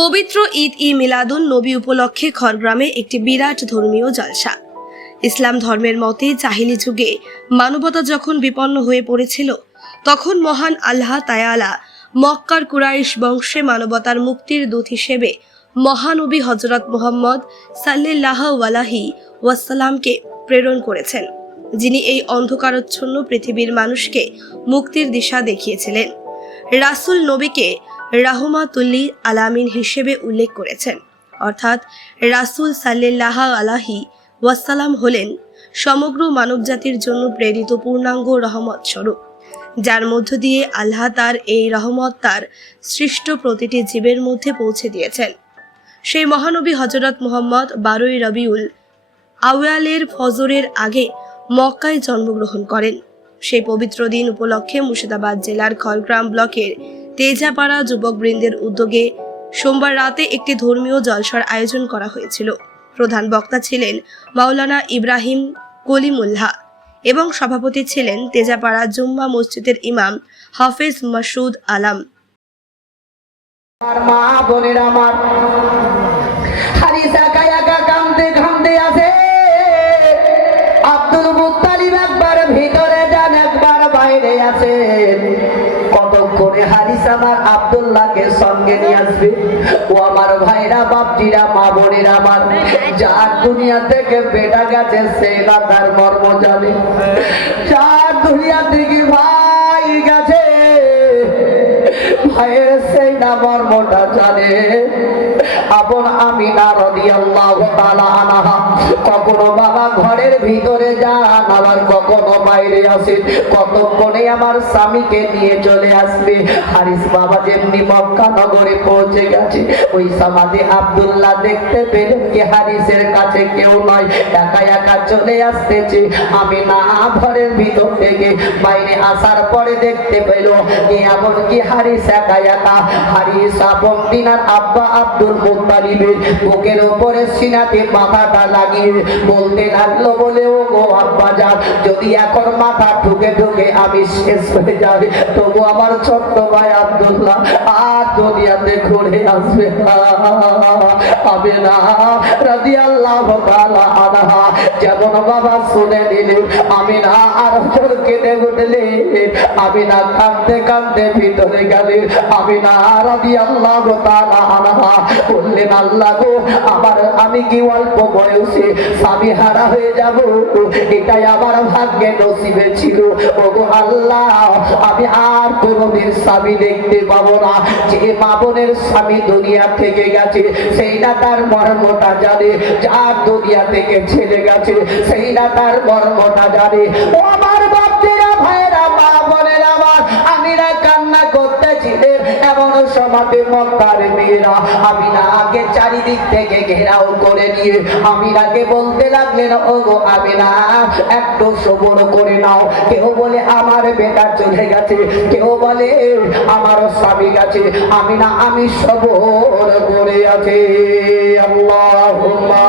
পবিত্র ঈদ মিলাদুন নবী উপলক্ষে খড়গ্রামে একটি বিরাট ধর্মীয় জলসা। ইসলাম ধর্মের মতে জাহিলি যুগে মানবতা যখন বিপন্ন হয়ে পড়েছিল, তখন মহান আল্লাহ তাআলা মক্কার কুরাইশ বংশে মানবতার মুক্তির দূত হিসেবে মহানবী হযরত মুহাম্মদ সাল্লাল্লাহু আলাইহি ওয়াসাল্লামকে প্রেরণ করেছেন, যিনি এই অন্ধকারাচ্ছন্ন পৃথিবীর মানুষকে মুক্তির দিশা দেখিয়েছিলেন। রাসূল নবীকে রাহমাতুল্লিল আলামিন হিসেবে উল্লেখ করেছেন, অর্থাৎ রাসূল সাল্লাল্লাহু আলাইহি ওয়াসাল্লাম হলেন সমগ্র মানবজাতির জন্য প্রেরিত পূর্ণাঙ্গ রহমত স্বরূপ, যার মধ্য দিয়ে আল্লাহ তার এই রহমত তার সৃষ্ট প্রতিটি জীবের মধ্যে পৌঁছে দিয়েছেন। সেই মহানবী হযরত মুহাম্মদ 12 রবিউল আউয়ালের ফজরের আগে মক্কায় জন্মগ্রহণ করেন। সেই পবিত্র দিন উপলক্ষে মুর্শিদাবাদ জেলার খড়গ্রাম ব্লকের তেজাপাড়া যুবকবৃন্দের উদ্যোগে সোমবার রাতে একটি ধর্মীয় জলসার আয়োজন করা হয়েছিল। প্রধান বক্তা ছিলেন মাওলানা ইব্রাহিম কলিমুল্লাহ এবং সভাপতি ছিলেন তেজাপাড়া জুম্মা মসজিদের ইমাম হাফেজ মাসুদ আলম। মা বোনেরা আমার হারিসা কায়াকা কামতে ঘামতে আছে। আব্দুল মুত্তালিব একবার ভিতরে যান, একবার বাইরে আছে। কতক্ষণে হারিস আমার আব্দুল্লাহকে সঙ্গে নিয়ে আসবে। ও আমার ভাইরা, বাপজিরা, মা বোনেরা আমার, যার দুনিয়া থেকে বেটা গেছে সে না তার মর্ম জানে। যার দুনিয়া থেকে ভাই গেছে, ভাইয়ের সেই না মর্মটা জানে। আপন আমিনা রাদিয়াল্লাহু তাআলা আনহা কখনো বাবা ঘরের ভিতরে যান, আবার কখনো বাইরে আসেন। কতক্ষণে আমার স্বামীকে নিয়ে চলে আসবে। হারিস বাবা যেমনি মক্কা নগরে পৌঁছে গেছে, ওই সমাধি আব্দুল্লাহ দেখতে পেলেন কি হারিসের কাছে কেউ নয়, একা একা চলে আসতেছে। আমিনা ঘরের ভিতর থেকে বাইরে আসার পরে দেখতে পেল এমন কি হারিস একা একা। হারিস আপন দিনার আব্বা আব্দুল মুত্তালিবের বুকের উপরে সিনাতে মাথাটা লাগিয়ে বলতে লাগলো, বলে ও গো আব্বা যান, যদি এখন মাথা ঢুকে ঢুকে আমি শেষ হয়ে যাই, তবু আমার ছোট্ট ভাই আব্দুল্লাহ আর দুনিয়াতে ঘুরে আসবে না। আমিনা রাদিয়াল্লাহু তাআলা আনহা যেমন বাবা শুনে নিলেন, আমিনা আর জোর কেঁদে উঠলে। আমিনা কাঁদতে কাঁদতে ভিতরে গেলে। আমিনা রাদিয়াল্লাহু তাআলা আনহা বললেন, আল্লাহ গো, আমি কি অল্প বয়সে স্বামী হারা হয়ে যাব? এটাই আমার ভাগ্যে নসিবে ছিল। ওগো আল্লাহ, আমি আর কোনদিন স্বামী দেখতে পাবো না। যে মা বোনের স্বামী দুনিয়া থেকে গেছে সেইটা তার মর্মটা জানে, যার দুনিয়া থেকে ছেড়ে গেছে সেইটা তার মর্মটা জানে। ও আমার বাপজিরা, ভাইরা, মা বোনেরা আমার, আমিরা কান্না করতেছিলেন। এমন সমাজে মক্কার মেয়েরা আমিনাকে চারিদিক থেকে ঘেরাও করে নিয়ে আমিনাকে বলতে লাগলেন, ও গো আমিনা, একটু সবর করে নাও। কেউ বলে আমার বেটা চলে গেছে, কেউ বলে আমার স্বামী গেছে। আমিনা, আমি সবর করে আছি। আল্লাহুম্মা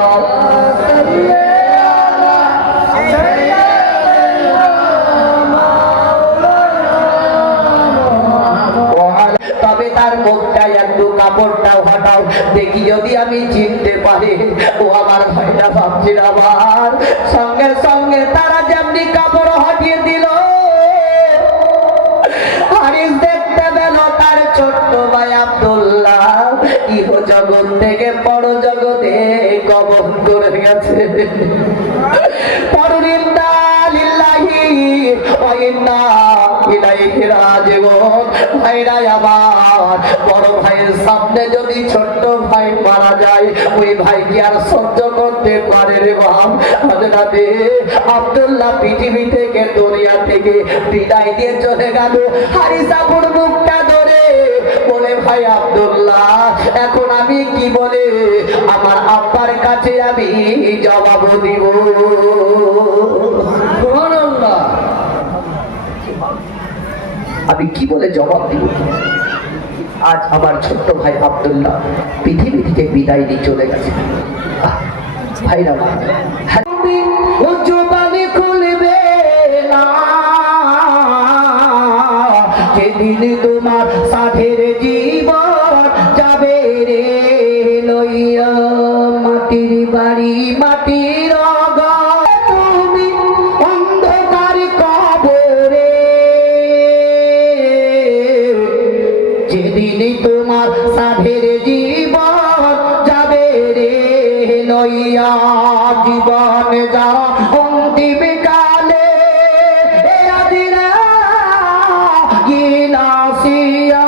তার মুখটা একটু কাপড়টাও হটাও, দেখি যদি আমি চিনতে পারি। ও আমার ভাইরা, ভাবছিলাম আমার সঙ্গে সঙ্গে তারা যেমনি কাপড় হটিয়ে দিল। হারিস দেখতে পেল তার ছোট্ট ভাই আব্দুল্লাহ ইহ জগৎ থেকে পর জগতে গমন করে গেছে। পরনিন্দা লিল্লাহি ওয়া ইন্না ইলাইহি রাজিউন। ভাইরা আমার, বড় ভাইয়ের সামনে যদি ছোট্ট ভাই মারা যায়, ওই ভাই কি আর সহ্য করতে পারে রে বাপ? হযরতে আব্দুল্লাহ পৃথিবী থেকে দুনিয়া থেকে বিদায় দিয়ে চলে গেল। হারিসা মুখটা ধরে বলে, ভাই আব্দুল্লাহ, এখন আমি কি বলে আমার আব্বার কাছে আমি জবাব দিব? সুবহানাল্লাহ, আমি কি বলে জবাব দিব? আজ আমার ছোট্ট ভাই আব্দুল্লাহ পৃথিবী থেকে বিদায় নিয়ে চলে গেছে। ভাইরা, জবানি খুলবে না যেদিন তোমার সাথের জীবন যাবে রে লইয়া মাটির বাড়ি মাটির ঘর তুমি অন্ধকার কবরে যেদিন তোমার সাধের জীবন যাবে রে লইয়া জীবন যা অন্তিম কালে আদিরা গিলাসিয়া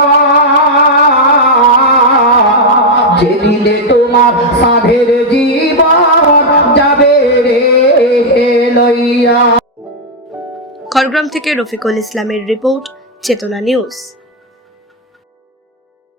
যেদিনে তোমার সাধের জীবন যাবে রে লইয়া। খড়গ্রাম থেকে রফিকুল ইসলামের রিপোর্ট, চেতনা নিউজ।